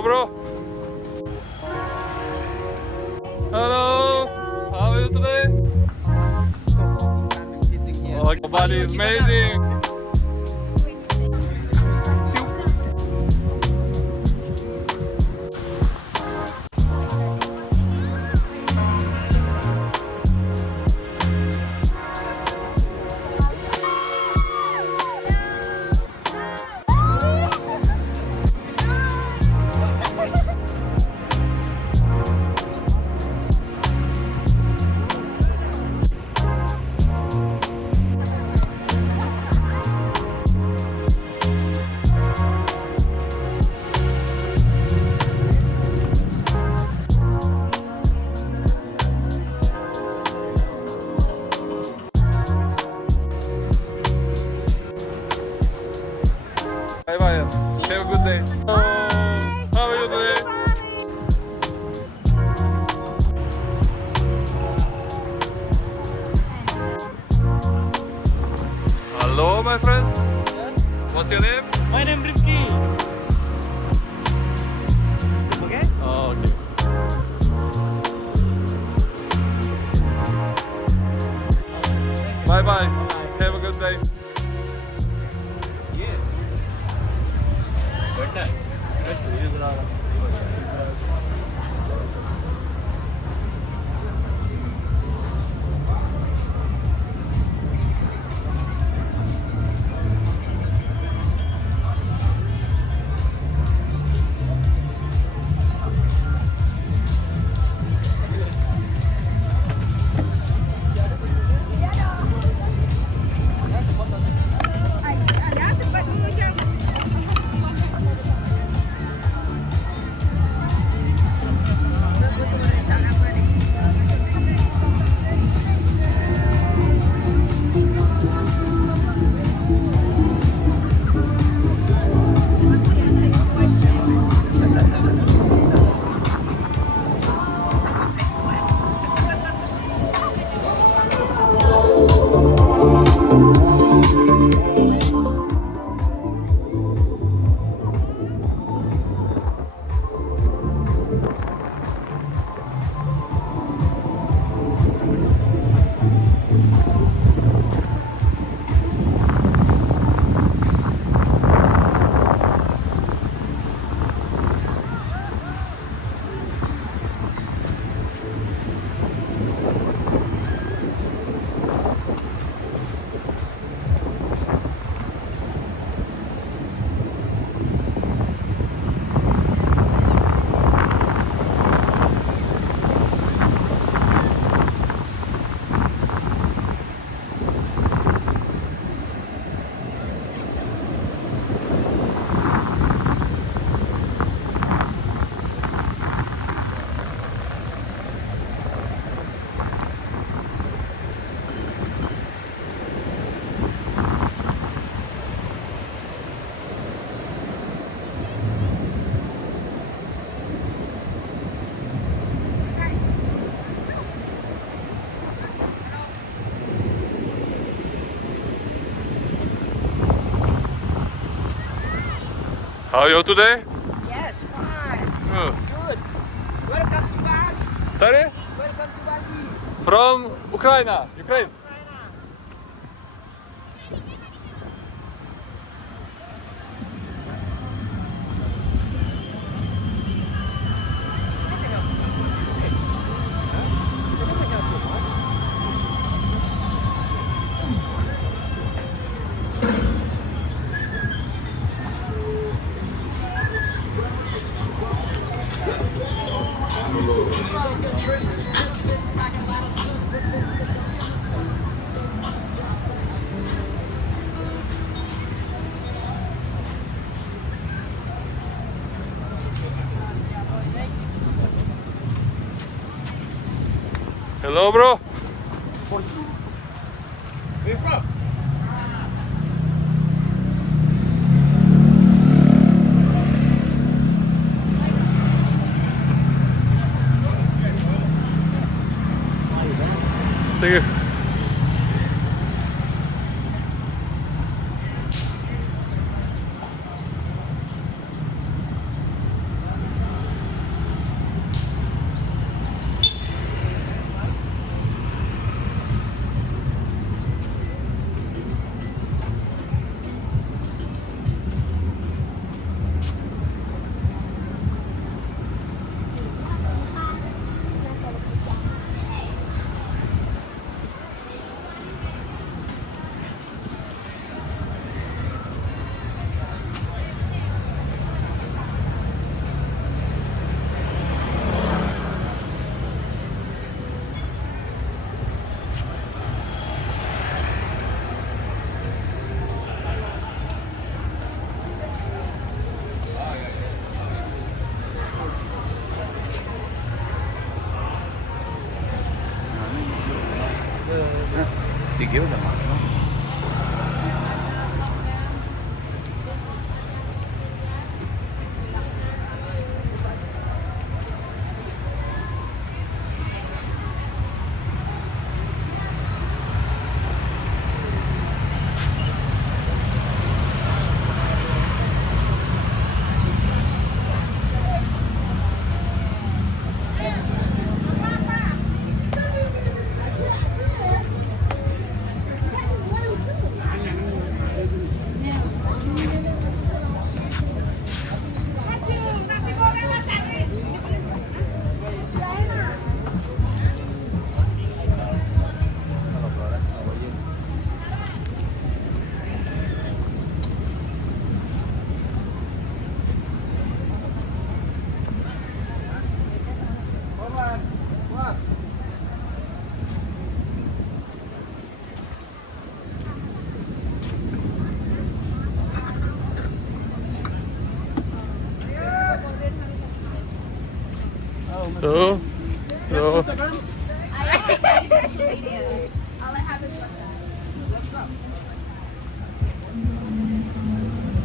Hello, bro. Hello. How are you today? Oh, Bali is amazing. Bye bye. Have a good day. How are you today? Hello, my friend. Yes. What's your name? My name Rifki. Okay? Oh, okay. Bye bye. Have a good day. Yeah. Good night. How are you today? Yes, fine. Oh. It's good. Welcome to Bali. Sorry? Welcome to Bali. From Ukraine. Ukraine. Hello, bro. Where you from? See you. kiểu là mặn lắm. Tuh, tuh.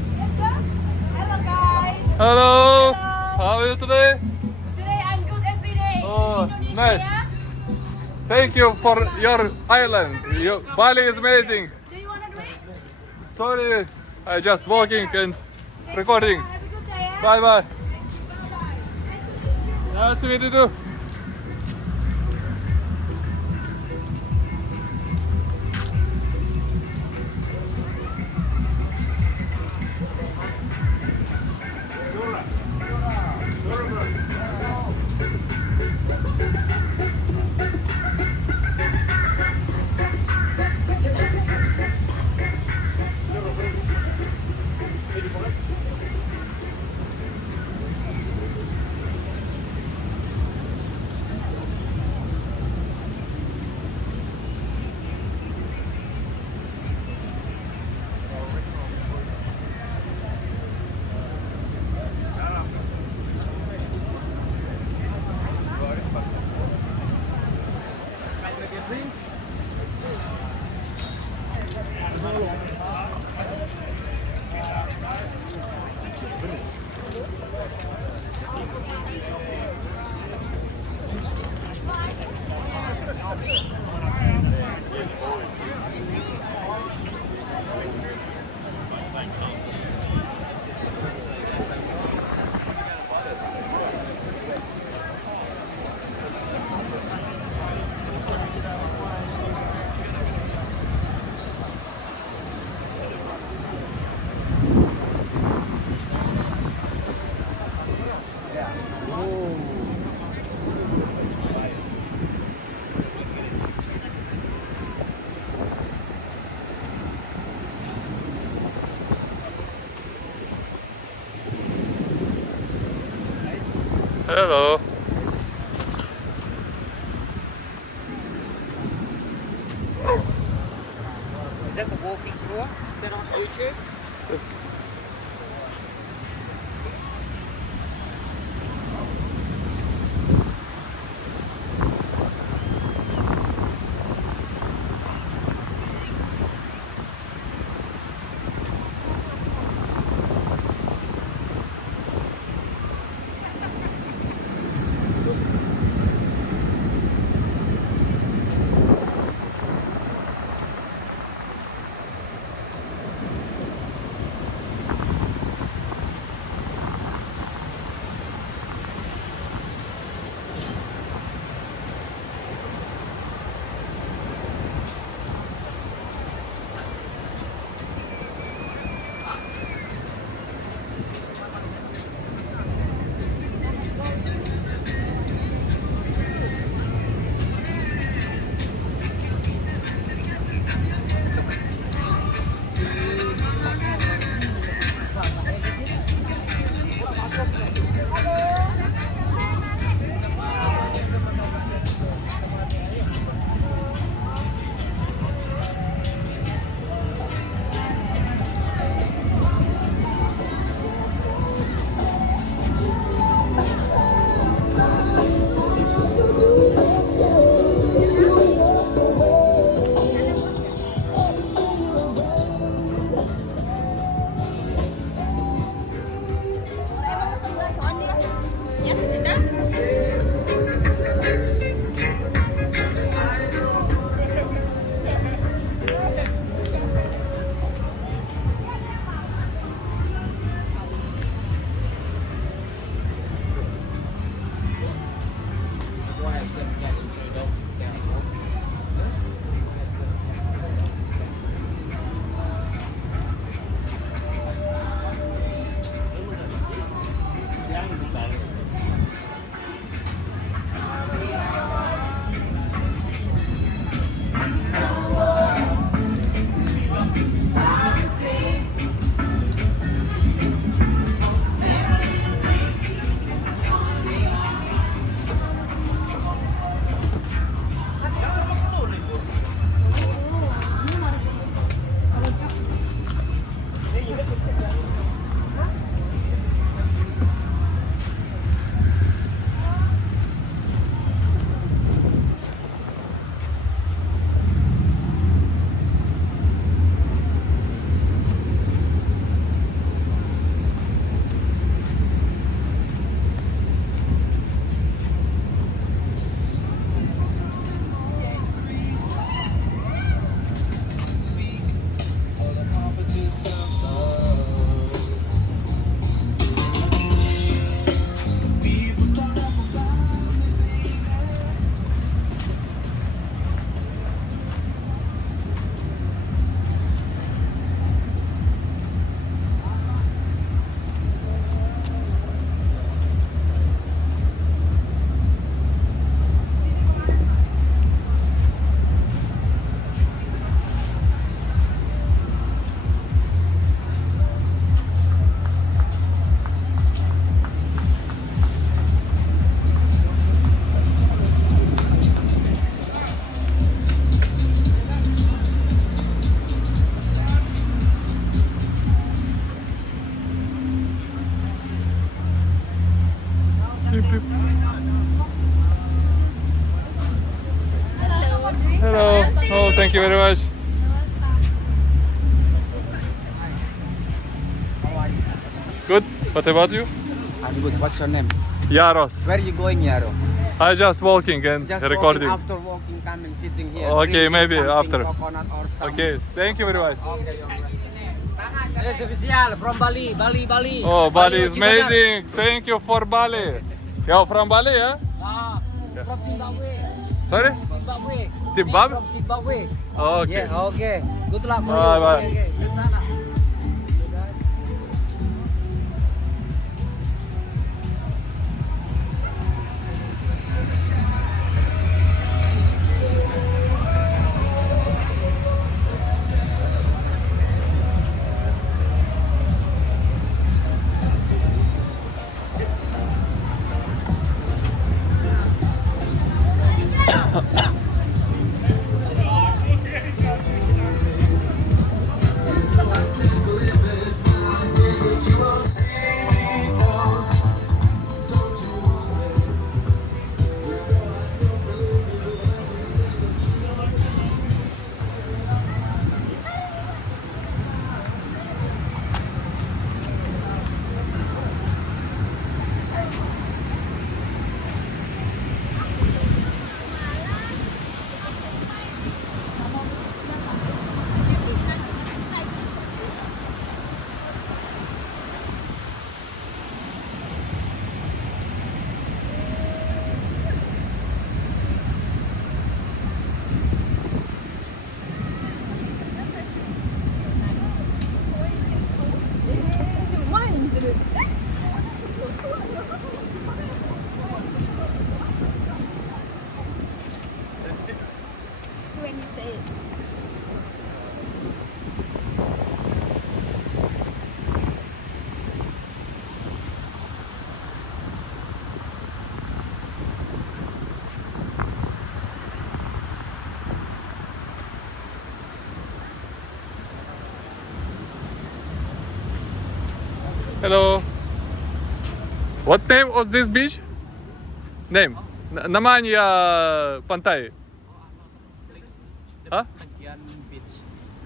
Hello guys. Hello. How are you today? Today I'm good every day. Oh, Indonesia. nice. Thank you for your island. Bali is amazing. Do you wanna drink? Sorry, I just walking and recording. Have a good day. Bye bye. Bye bye. Nice to meet you too. Hello. Is that the walking tour? Is that on YouTube? you. Hello. Oh, thank you very much. Good. What about you? I'm good. What's your name? Yaros. Where are you going, Yaro? I just walking and Just recording. walking, after walking, come and sitting here. Okay, drinking maybe something, after. Coconut or something. Okay, thank you very much. Yes, official from Bali, Bali. Oh, Bali is Bali, amazing. Thank you for Bali. You're from Bali, yeah? From Zimbabwe. Sorry? Zimbabwe. Zimbabwe? From Zimbabwe. Okay. Yeah, okay. Good luck. for Bye, you. bye. Okay. Good sana. When you say it. Hello. What name was this beach? Name? Namanya pantai. Huh? Legian Beach.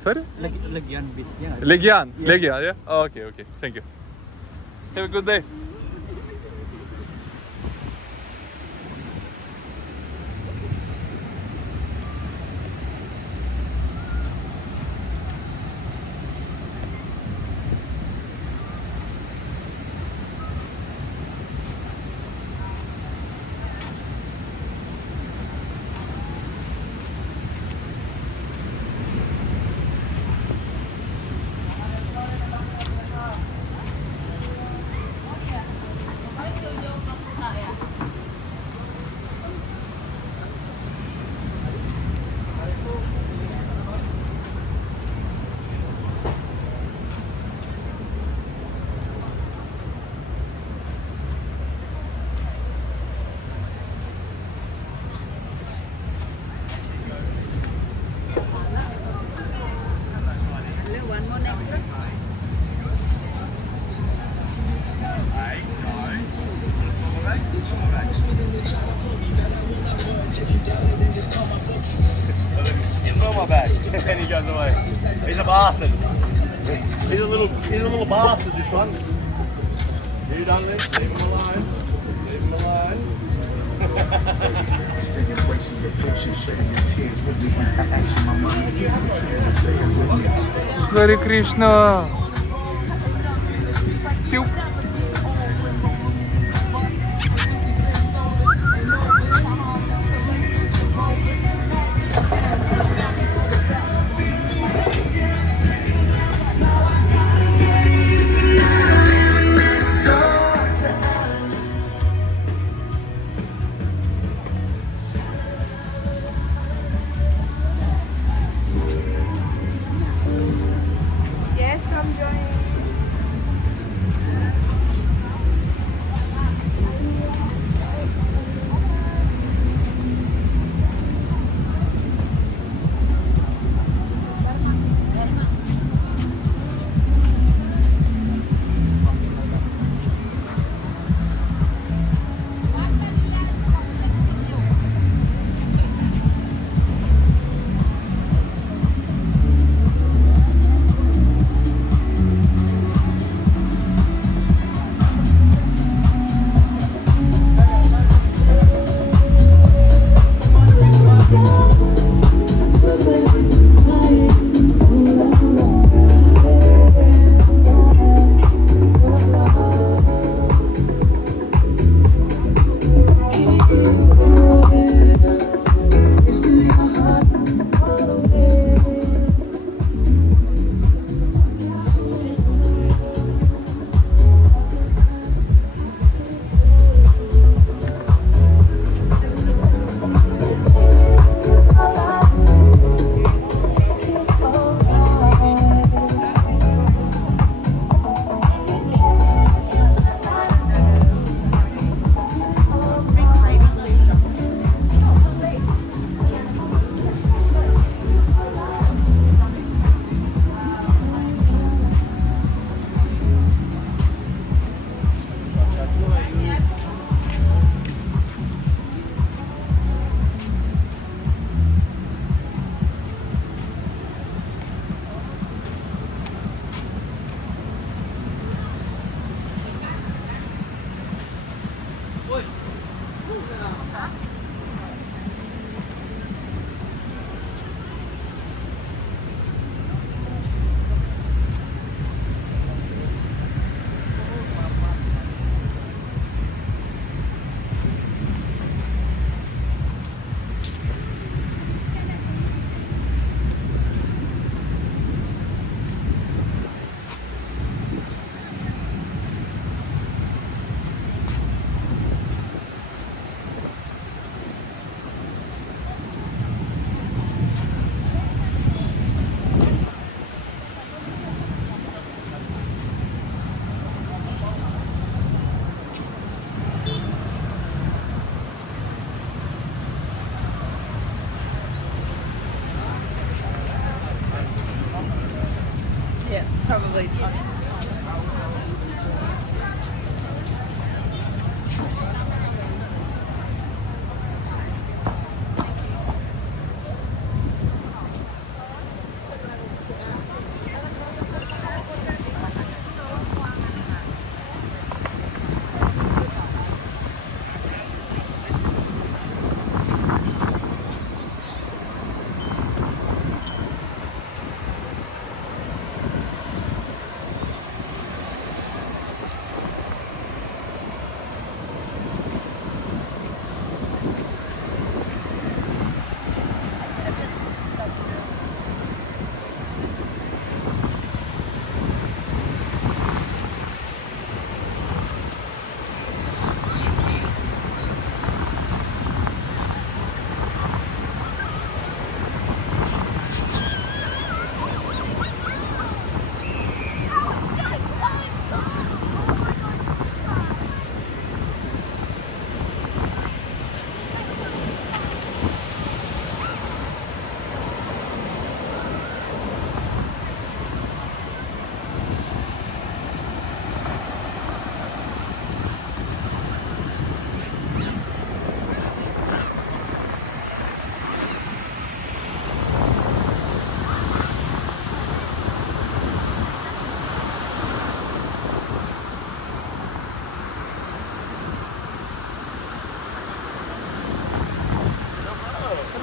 Sorry? Legian Beach, yeah. Legian. Yes. Legian, yeah? Oh, okay, okay. Thank you. Have a good day. My bag. And he goes away. He's a bastard. He's a little bastard, this one. You done this? Leave him alone. Leave him alone. Hare Krishna. Pew. Yes, come join.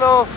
Hello.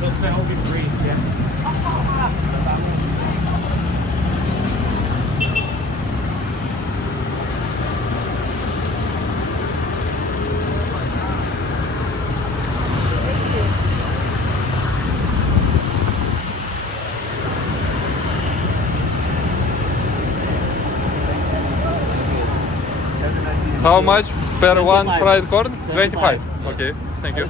Just to help you breathe, yeah. How much per one fried corn? 25. Okay, thank you.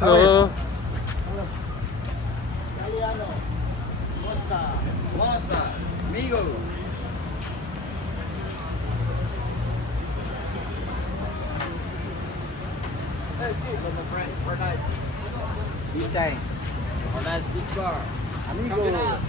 Hello. We're nice. Beach time. Or nice beach bar. Amigo. Come with us.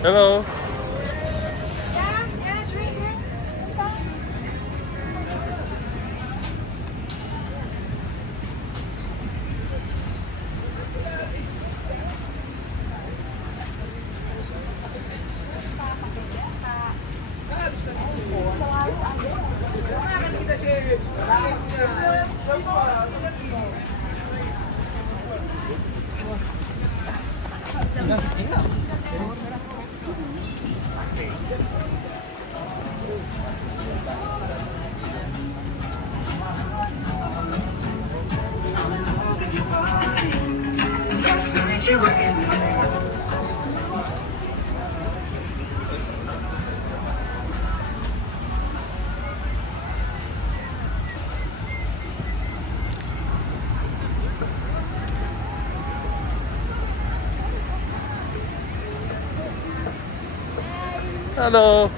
Hello. Halo.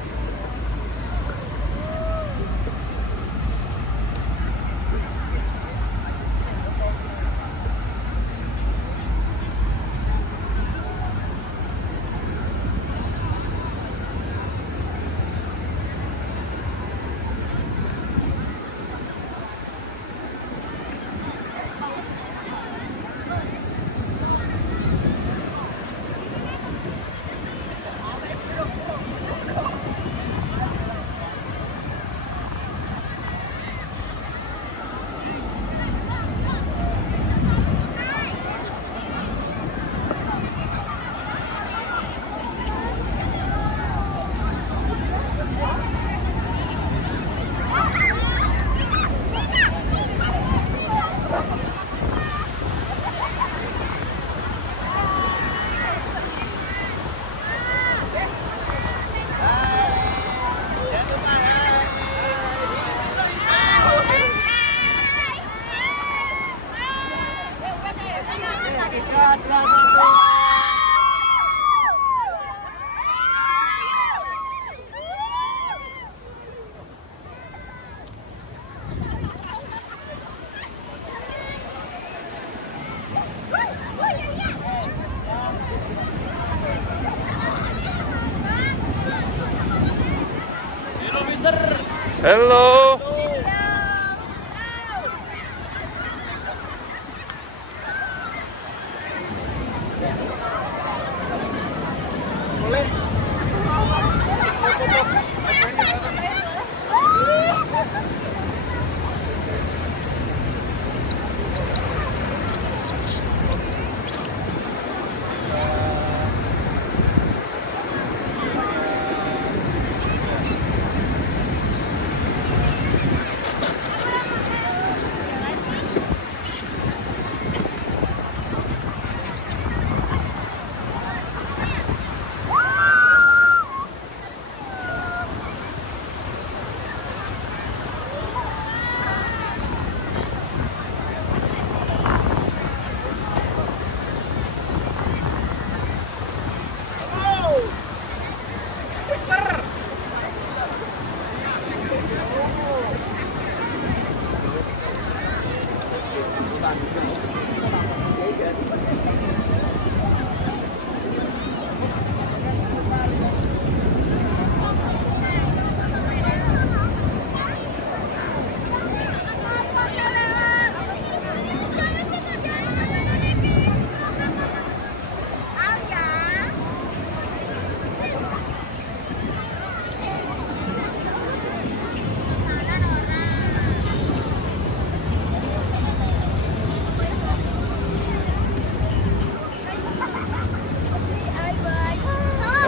Hello.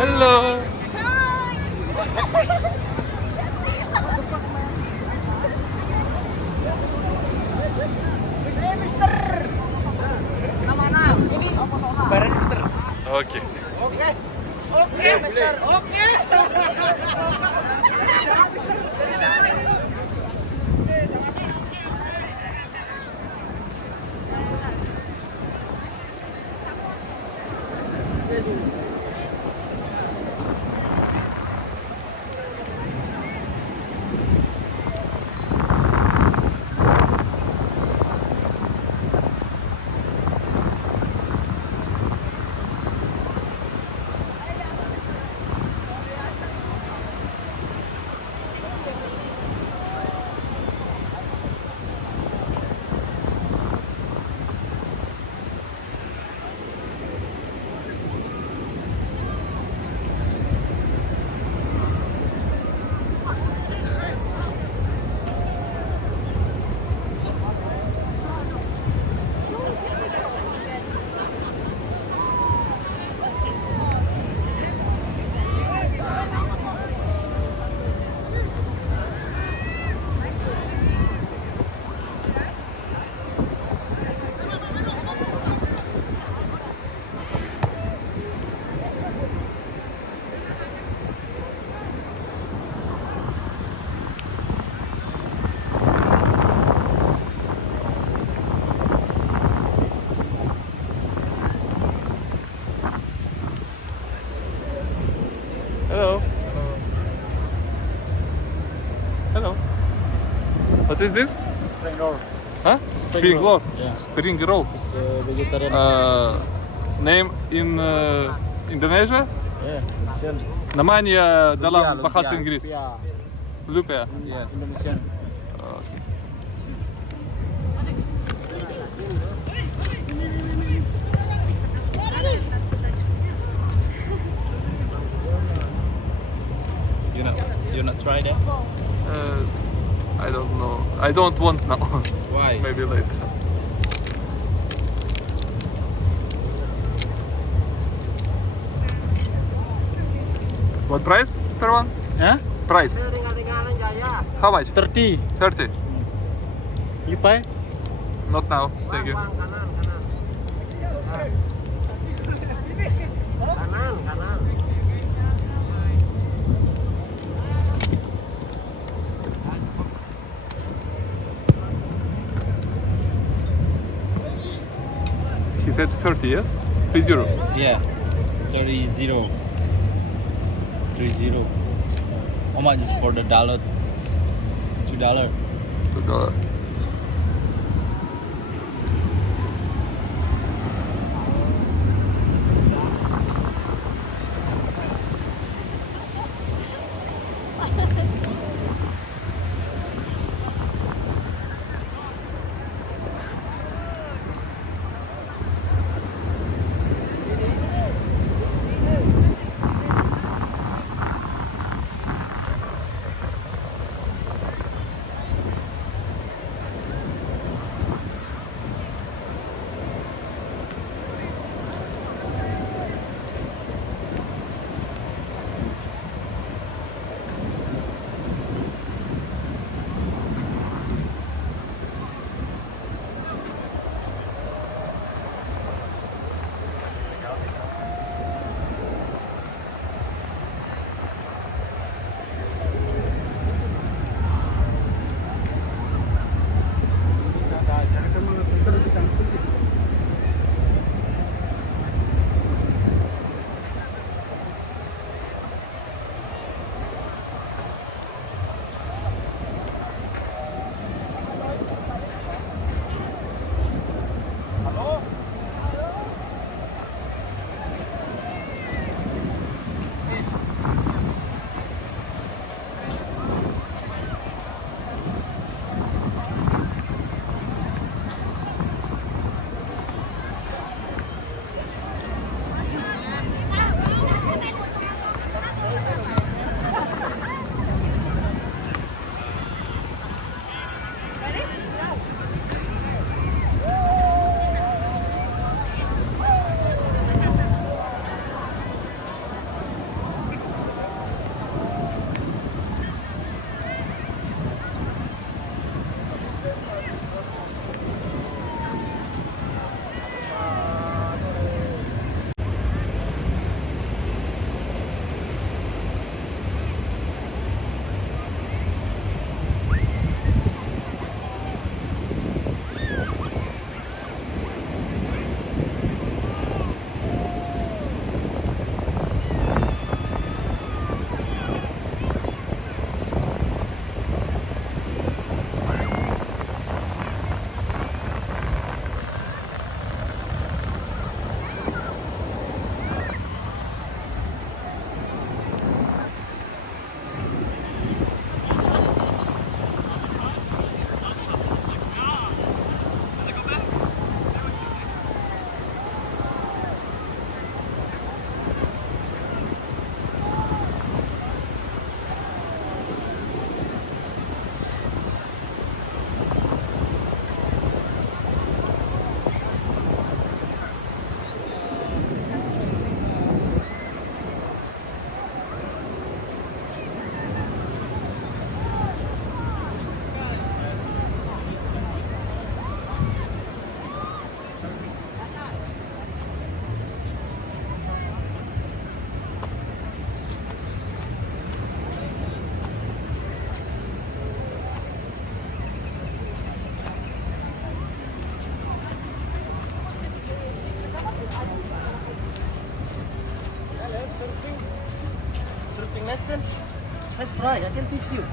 Hello. Oke. is this? Spring roll. Huh? Spring roll. roll. Yeah. Spring roll. It's vegetarian. Name in Indonesia? Yeah. Indonesian. Namanya dalam Lumpia, bahasa lumpia. Inggris. Yeah. Lupa. Yes. Indonesian. You not try that? I don't know. I don't want now. Why? Maybe later. What price per one? Huh? Price? How much? 30. 30. You buy? Not now. Thank you. He said 30, yeah? 30. Yeah. 30. 30. How much is for the dollar? $2. $2. Surfing lesson? Let's try. I can teach you.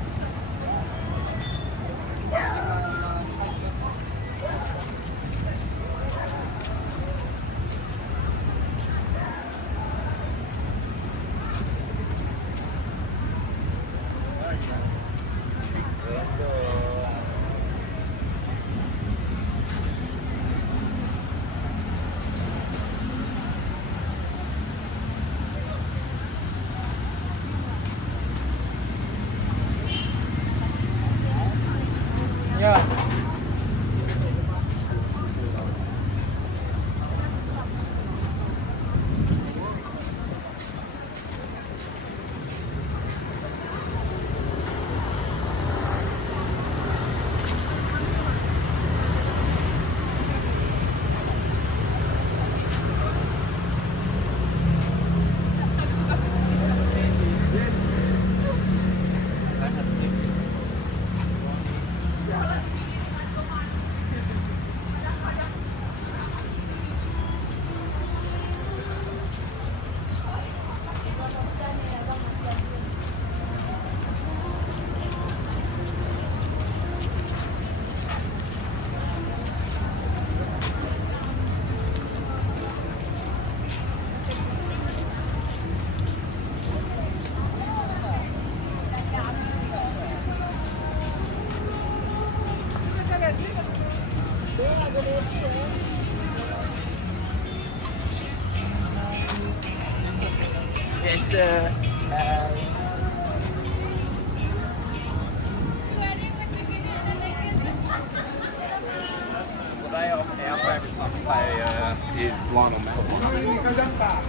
Yes, sir. The day off, our favourite soccer player is Lionel Messi.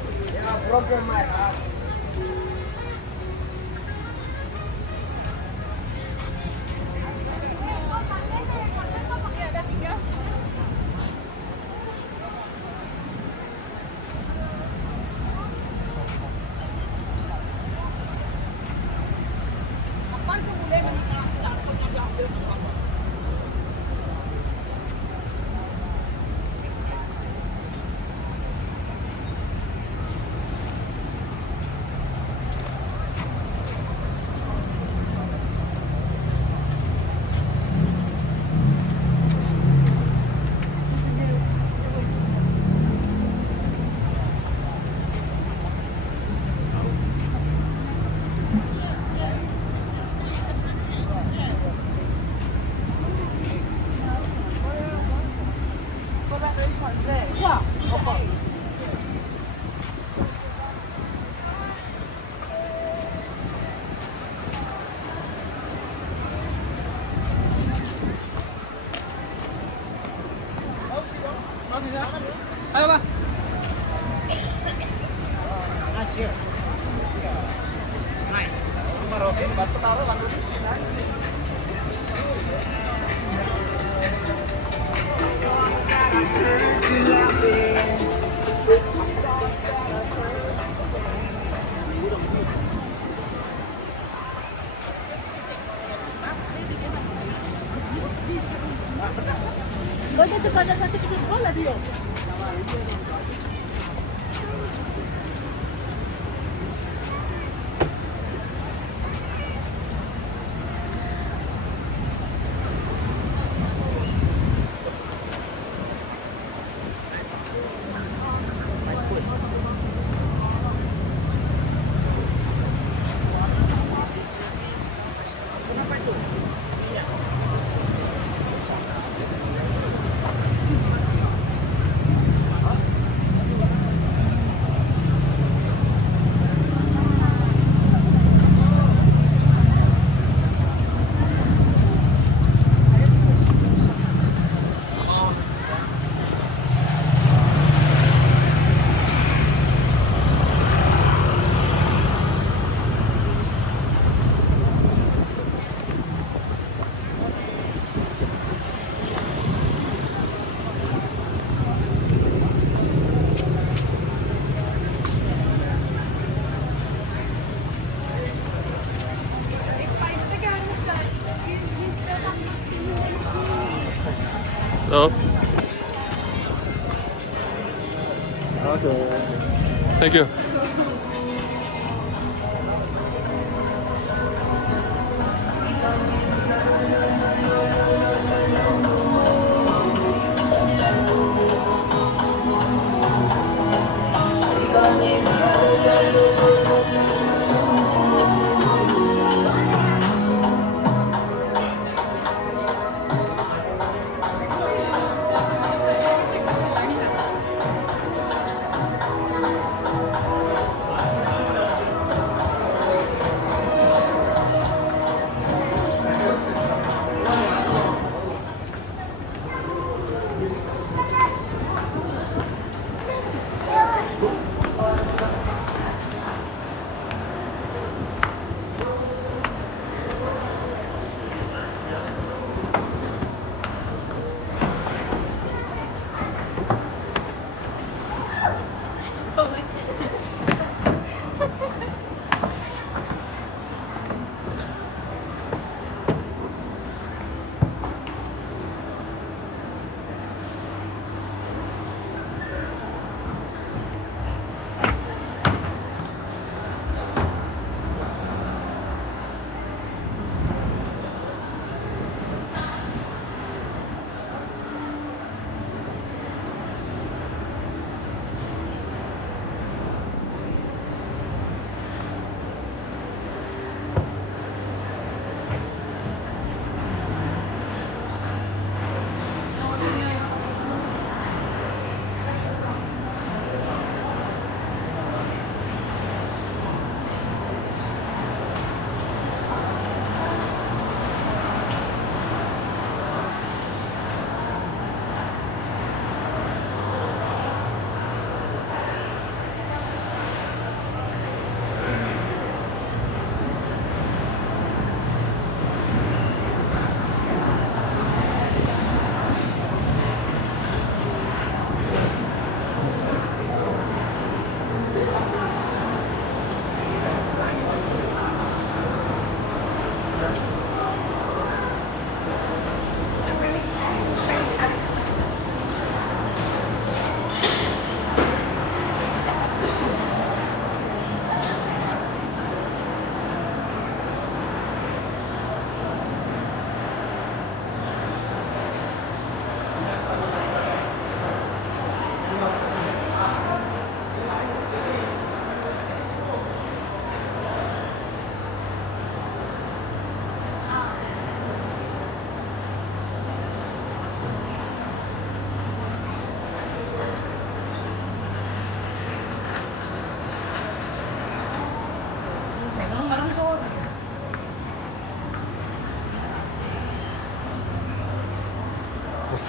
Ayo, Pak. Nice here. Nice. Gojek tu kalau satu tiket gol lah dia. Nice food. Kenapa itu? Oh, Okay. thank you.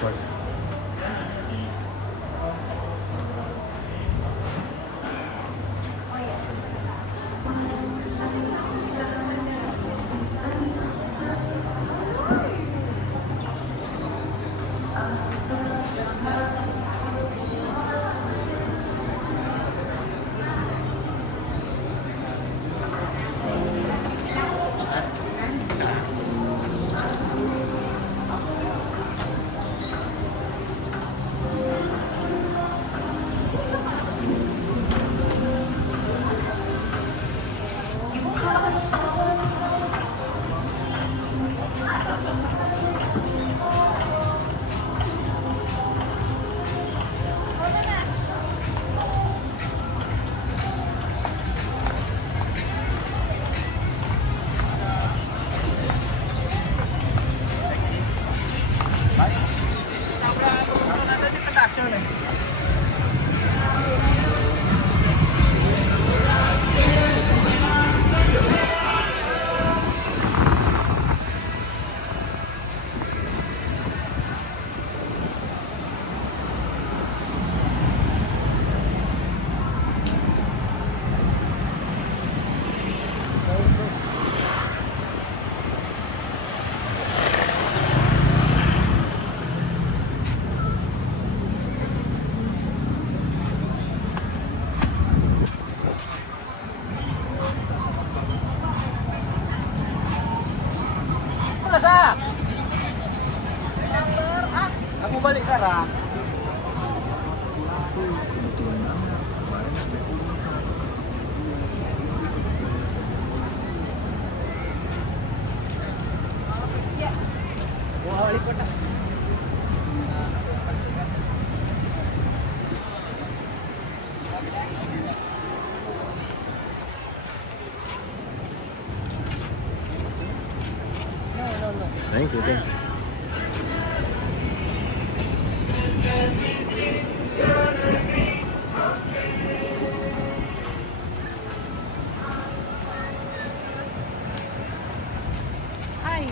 coastline. Aku balik sekarang. Balik kota. Thank you. Thank you. Ay.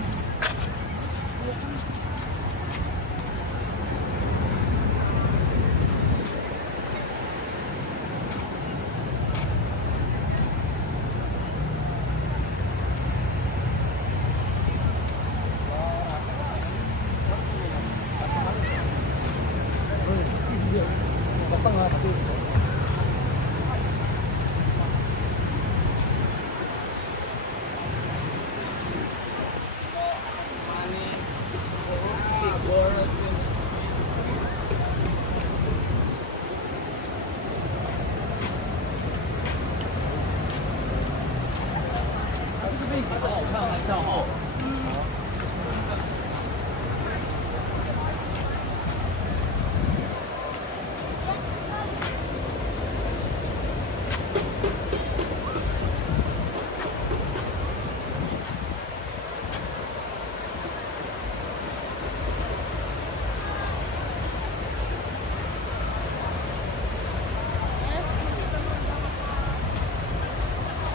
Basta nga pati.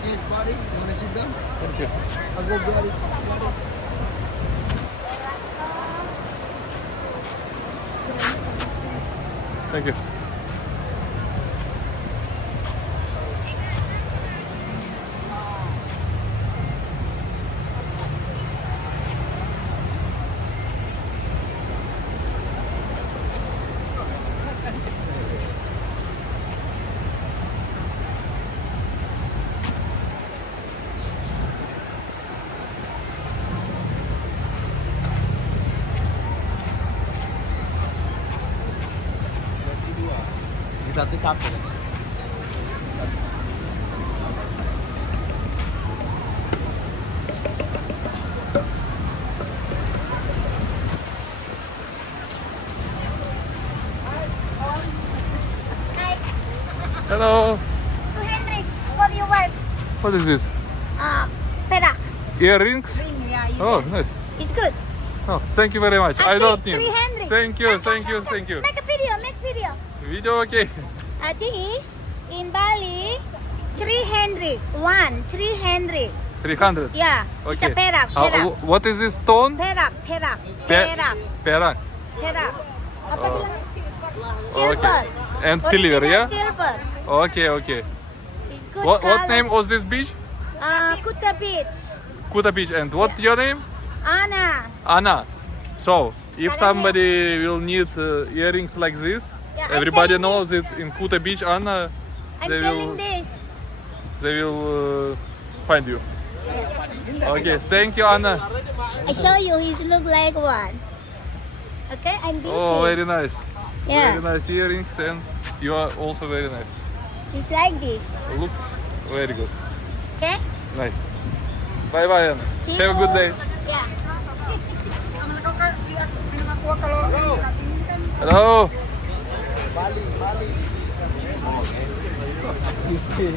Yes, buddy. You wanna sit down? Thank you. I'll go buddy. Thank you. Satu capek. Hello. To Henry, for your wife. What is this? Perak. Earrings? Ring, yeah. Oh, nice. It's good. Oh, thank you very much. I don't need. 300. Thank you. Thank you. Thank you. Make a video, make video. Video okay. This in Bali, 300. 300. 300. Yeah, it's a Okay. perak, perak. What is this stone? Perak, perak, Pe- perak. Perak. Hera. Apa Oh. bilang silver? Okay. Silver. And silver, Original yeah? Silver. Okay, okay. It's good What color. name was this beach? Kuta Beach. Kuta Beach. And what your name? Anna. Anna. So, if Anna, somebody will need earrings like this, Yeah, I'm everybody selling knows it in Kuta Beach, Anna, I'm they selling will this. find you. Okay, thank you, Anna. I show you. He look like one. Okay, I'm beauty. Oh, very nice. Yeah, Very nice earrings, and you are also very nice. it's like this. Looks very good. Okay. Nice. Bye bye, Anna. See Have a good you. day. Yeah. Hello. Bali. Stay.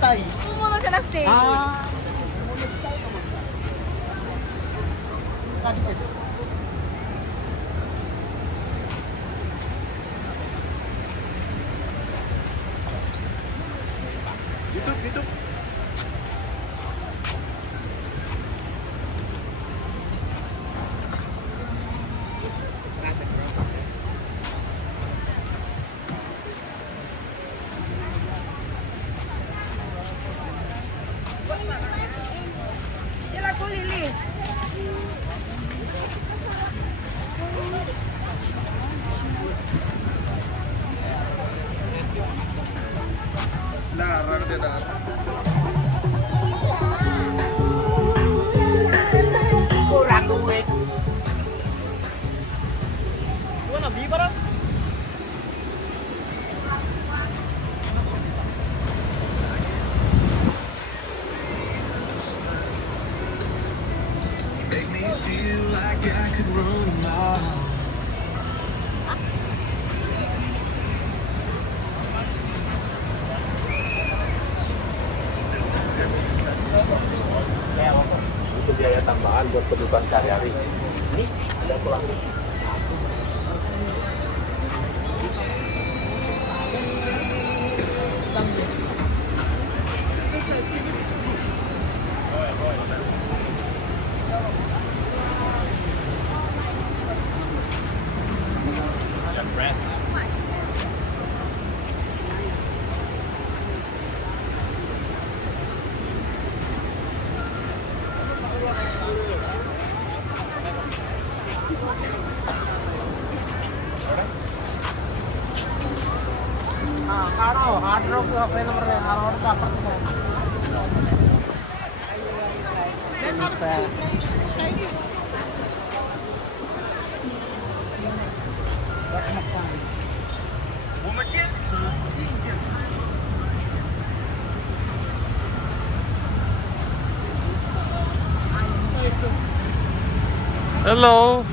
本物じゃなくていい。Dito. Sila ko Lili. Kurang duit. Gua nabi barang. Itu biaya tambahan buat kebutuhan sehari-hari. Ini ada pulang. Hard rock available Hello.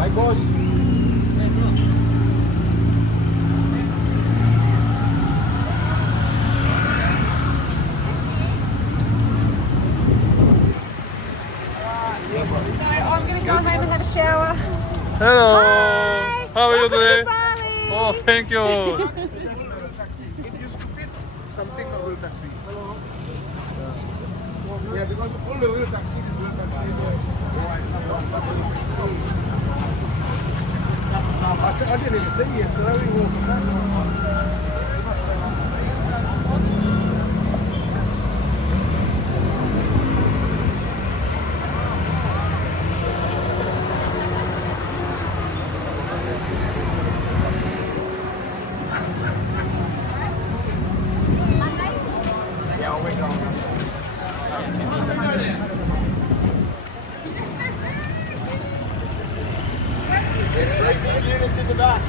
Bye, boss. So I'm going to go home and have a shower. Hello. Hi. How are you Welcome today? to Bali. Oh, thank you. Something a real taxi. Yeah, because all the real taxis is real taxi. I didn't even say yesterday. There's 3 units in the back.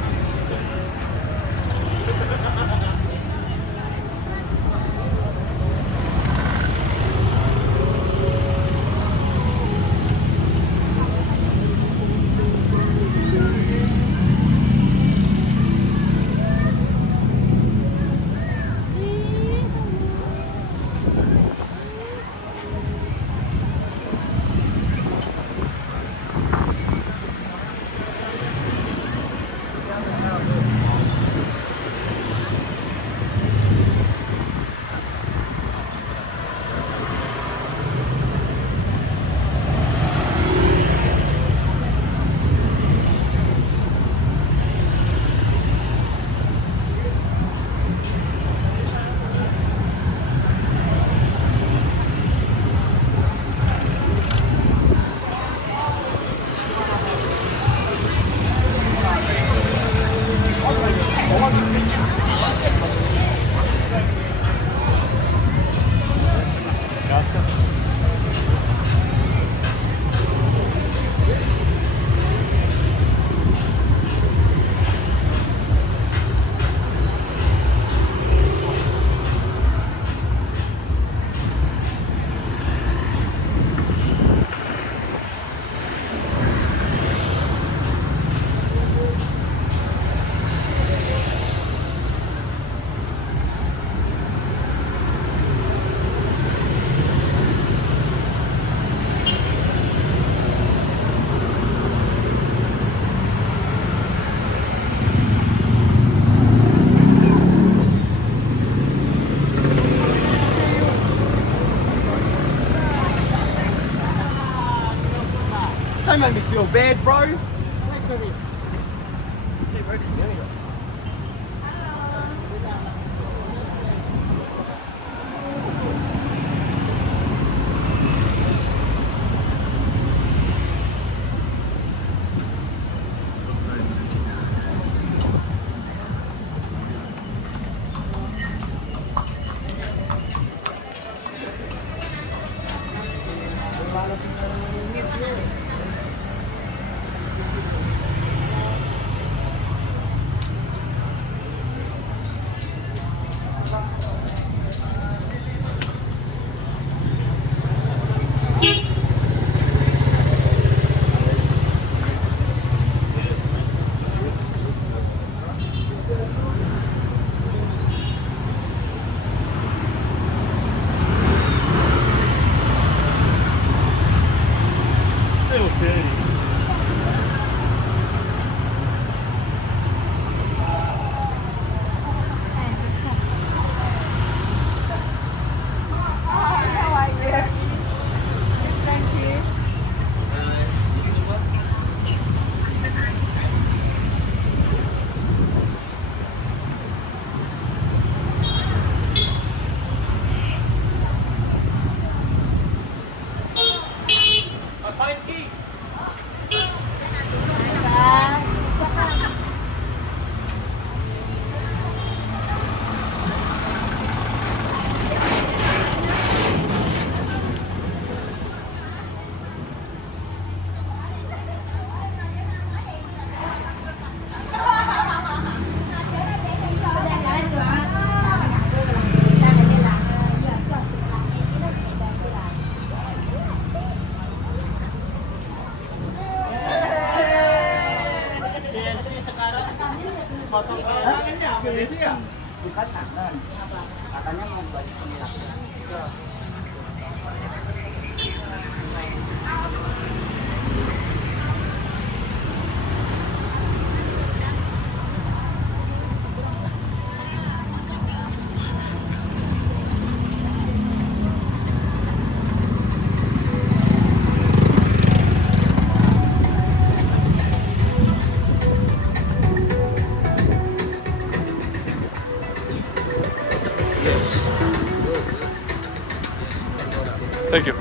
Don't make me feel bad, bro. Keep ready, anyway. Bukan tangan. Katanya mau balik penilak. Thank you.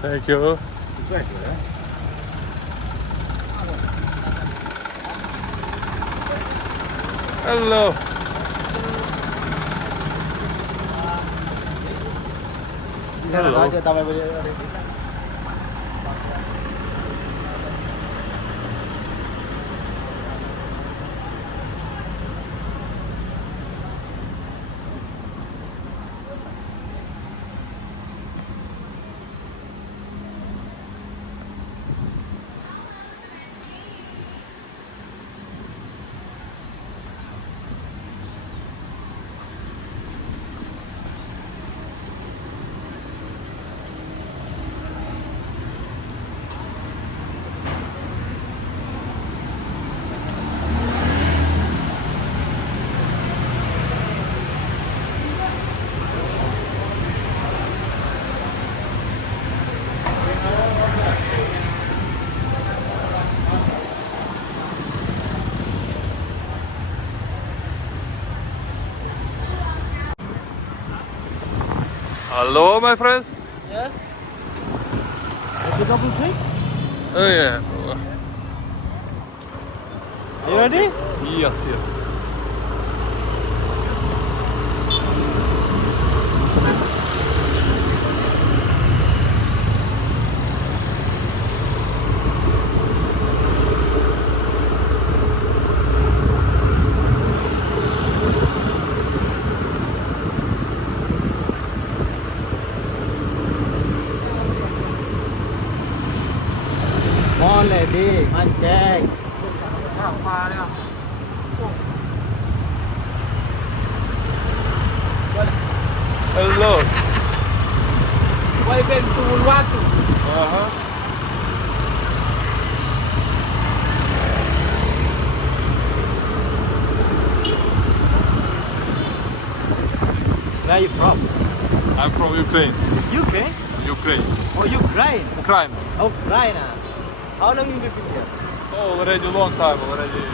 Thank you. Hello. Hello. Hello, my friend. Yes. Have you double swing? Oh yeah. Are you ready? Yes, yes. Come on, lady. Mancing. Hello. Why been turun waktu? Where are you from? I'm from Ukraine. UK? Ukraine. Oh, Ukraine. Ukraine. Ukraine. How long you living here? Oh, already long time. Already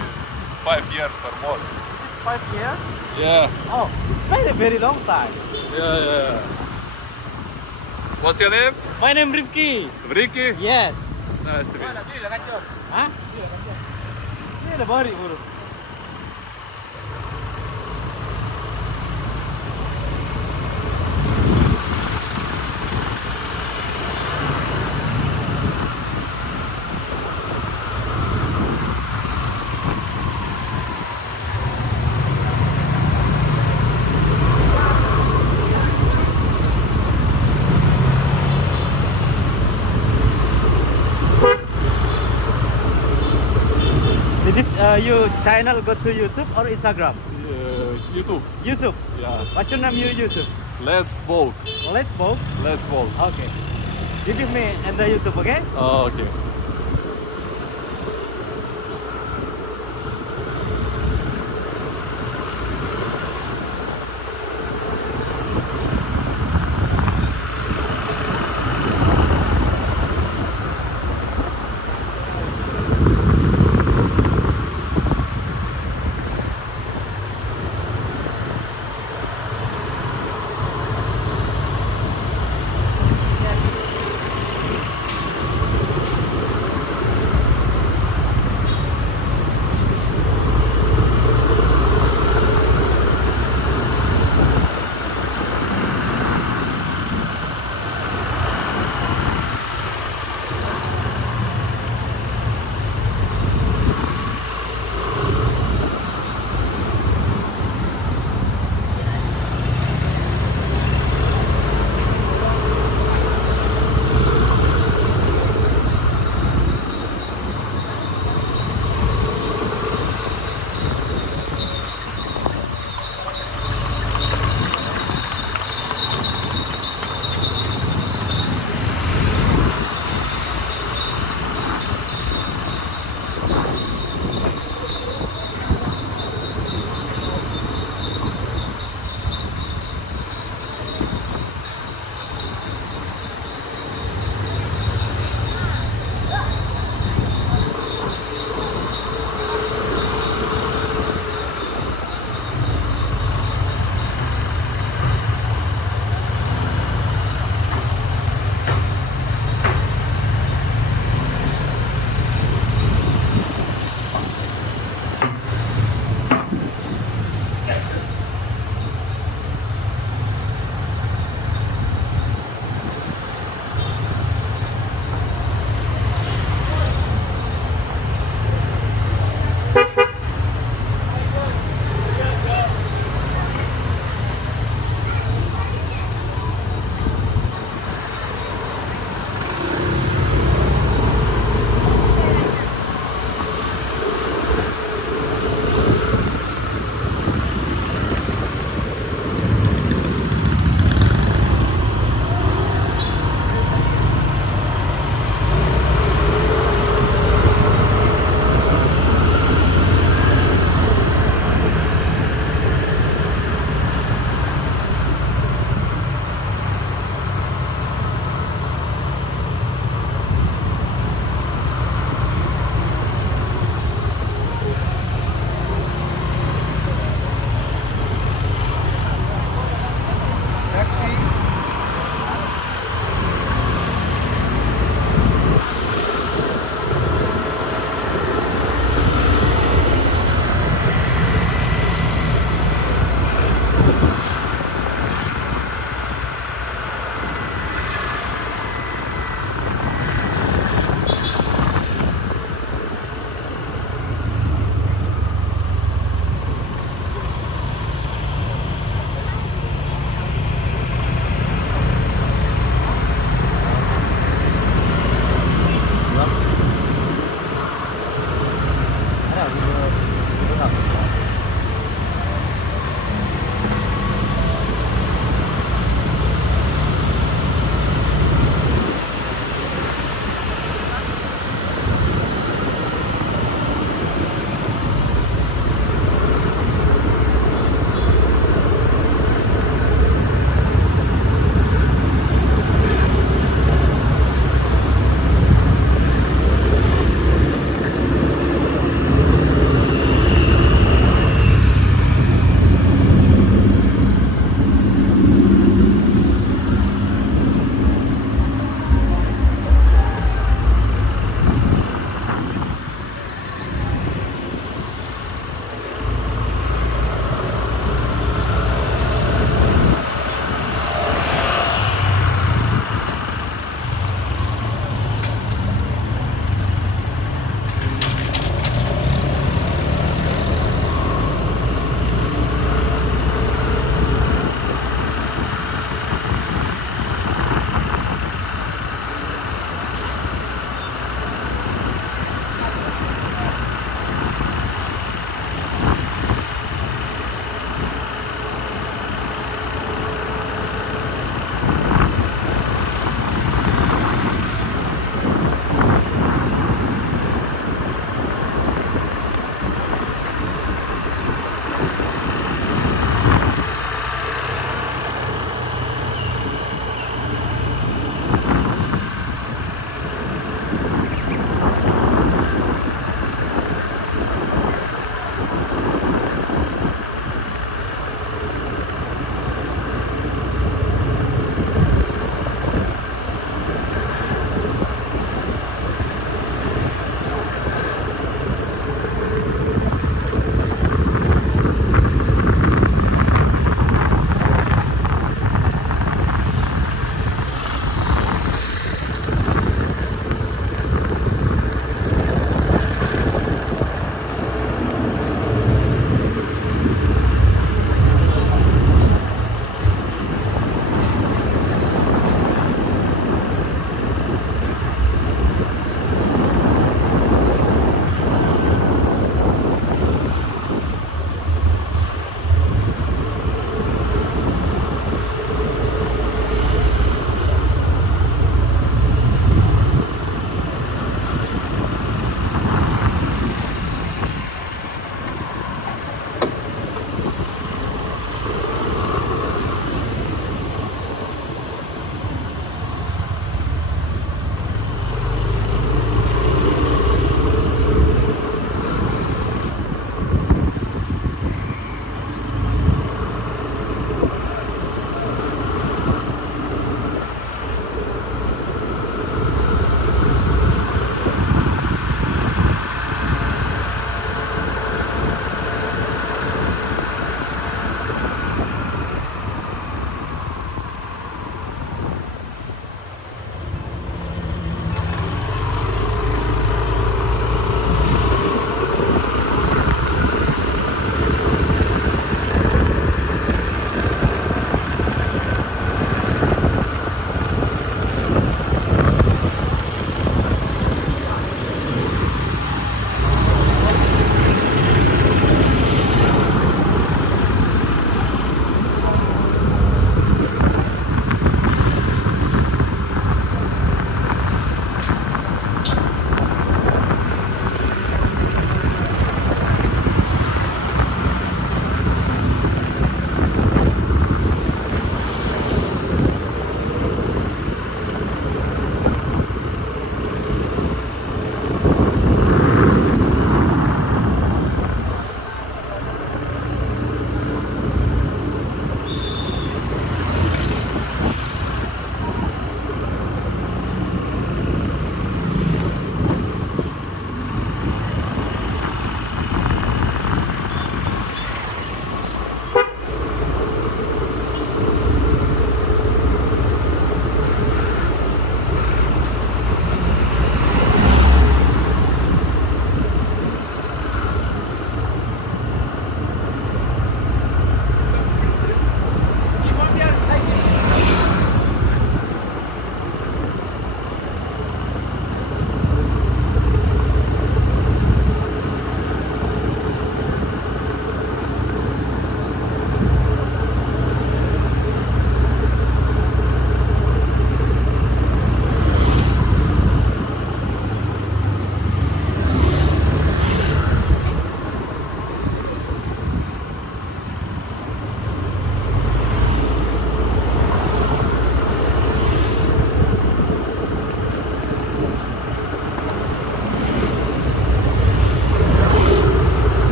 5 years or more. It's 5 years. Yeah. Oh, it's very, very long time. Yeah. What's your name? My name Rifki. Ricky. Yes. Nice to meet you. Hah? Ini ada bari buru. This is your channel go to YouTube or Instagram? YouTube. YouTube. Yeah. What's your name? Your YouTube. Let's walk. Let's vote. Let's walk. Okay. You give me and the YouTube, okay? Oh, okay.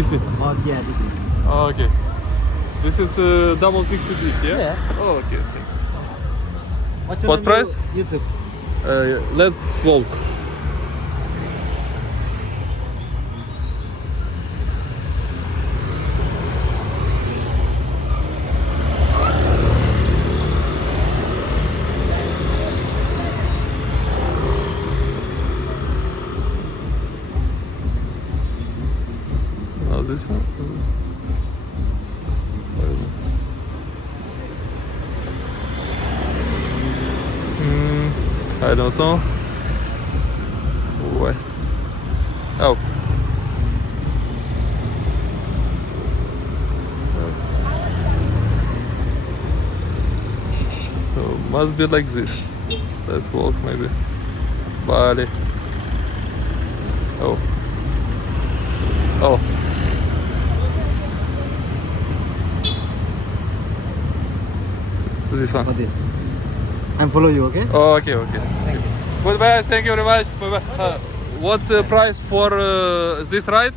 This is. Oh yeah, this is. Oh, okay. This is double 60 beach, yeah? Yeah. Oh, okay. Okay. What's What price? YouTube. Let's walk. Now this one. I don't know. What? Oh. So must be like this. Let's walk maybe. Bali. Oh. Oh. This one. For this. I'm follow you, okay? Oh, okay, okay. Thank you. Goodbye, thank you very much. Bye-bye. What price for this ride?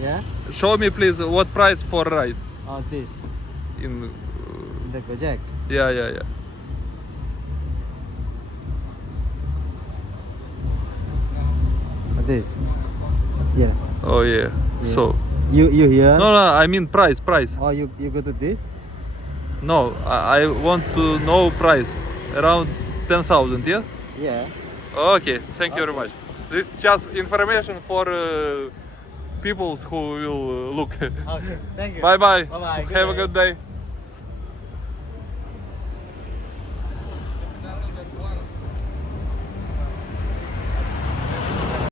Yeah. Show me please what price for ride Oh, this. in The Gojek. yeah. This. Yeah. Oh yeah. So You here? no, I mean price. Oh, you go to this? No, I want to know price around 10,000. Yeah. Yeah. Okay. Thank you very much. This just information for people who will look. Okay. Thank you. Bye bye. Bye-bye. Have a good day.